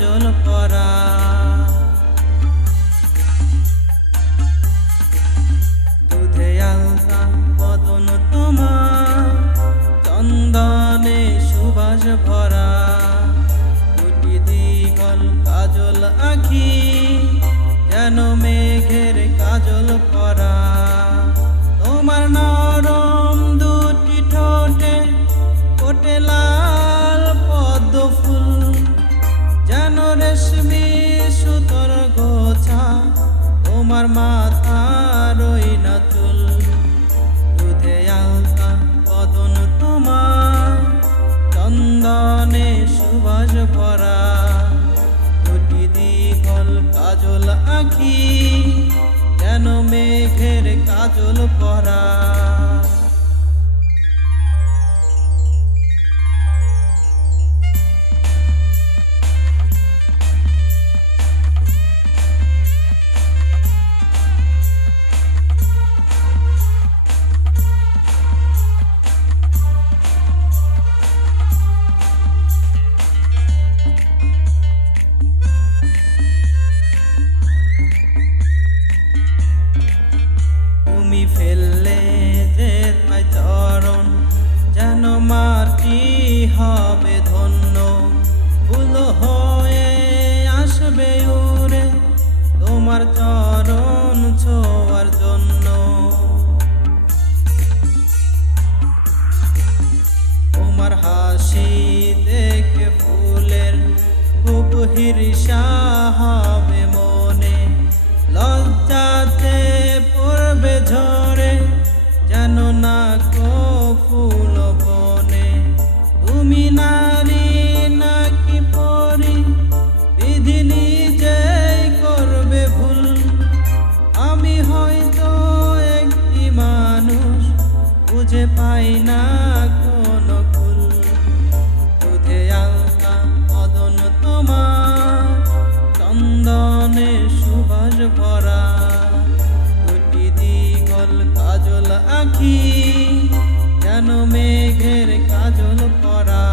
কাজল পরা। দুধে আলতা বদন তোমার, চন্দনে সুবাস ভরা। দুটি দ্বিগল কাজল আঁখি, যেন মেঘের কাজল পরা। তোমার নরম দুটি ঠোঁটে ফোটে লাল পদ্ম ফুল, যেন রেশমি সুতোর গোছা তোমার মাথার ওই না চুল। দুধে আলতা বদন তোমার, চন্দনে সুবাস ভরা। দুটি দ্বিগল কাজল আঁখি, যেন মেঘের কাজল পরা। তুমি ফেললে যে তাই চরণ, যেন মাটি হবে ধন্য। ফুল হয়ে আসবে উড়ে তোমার চরণ ছোঁয়ার জন্য। তোমার হাসি দেখে ফুলের খুব হিরিশা হবে মনে। লজ্জাতে পড়বে ঝরে, যেন না কো ফুল বনে। তুমি নারী নাকি পরি, বিধি নিজেই করবে ভুল। আমি হয়তো একটি মানুষ, বুঝে পাই না কোনো কুল। দুধে আলতা বদন তোমার, চন্দনে সুবাস ভরা। দুটি দ্বিগল কাজল আঁখি, যেন মেঘের কাজল পরা।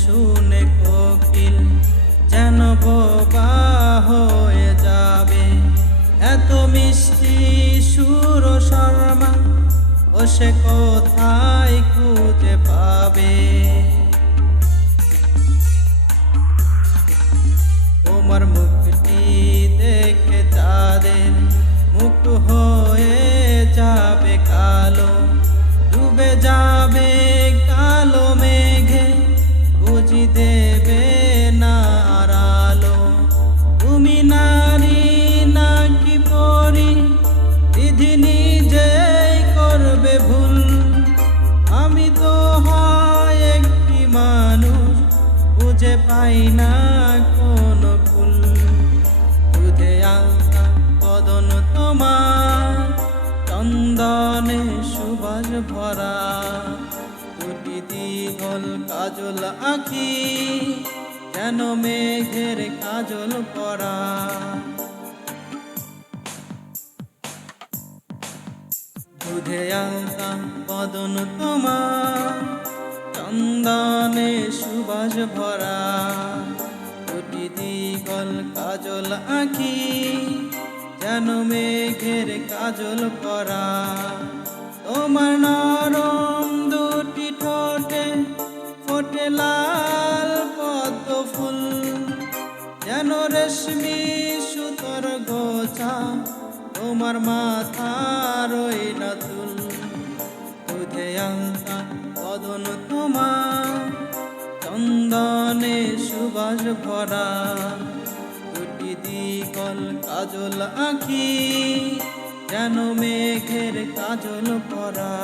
শুনে কোকিল যেন বোবা হয়ে যাবে। এত মিষ্টি সুর শর্মা, ও সে কোথায় খুঁজে পাবে। তোমার মুখটি দেখে তাদের মুখ হয়ে যাবে কালো। ডুবে যাবে কালো মেঘে, বুঝি দেবে না আর আলো। তুমি নারী নাকি পরি, বিধি নিজেই করবে ভুল। আমি তো হয় একটি মানুষ, বুঝে পাই না কোনো কুল। দুধে আলতা বদন তোমার, চন্দনে সুবাস ভরা। দুটি দ্বিগল কাজল আঁখি, যেন মেঘের কাজল পরা। দুধে আলতা বদন তোমার, চন্দনে সুবাস ভরা। দুটি দ্বিগল কাজল আঁখি, যেন মেঘের কাজল পরা। তোমার নরম দুটি ঠোঁটে ফোটে লাল পদ্ম ফুল, যেন রেশমি সুতোর গোছা তোমার মাথার ওই না চুল। দুধে আলতা বদন তোমার, চন্দনে সুবাস ভরা। দুটি দ্বিগল কাজল আঁখি, যেন মেঘের কাজল পরা।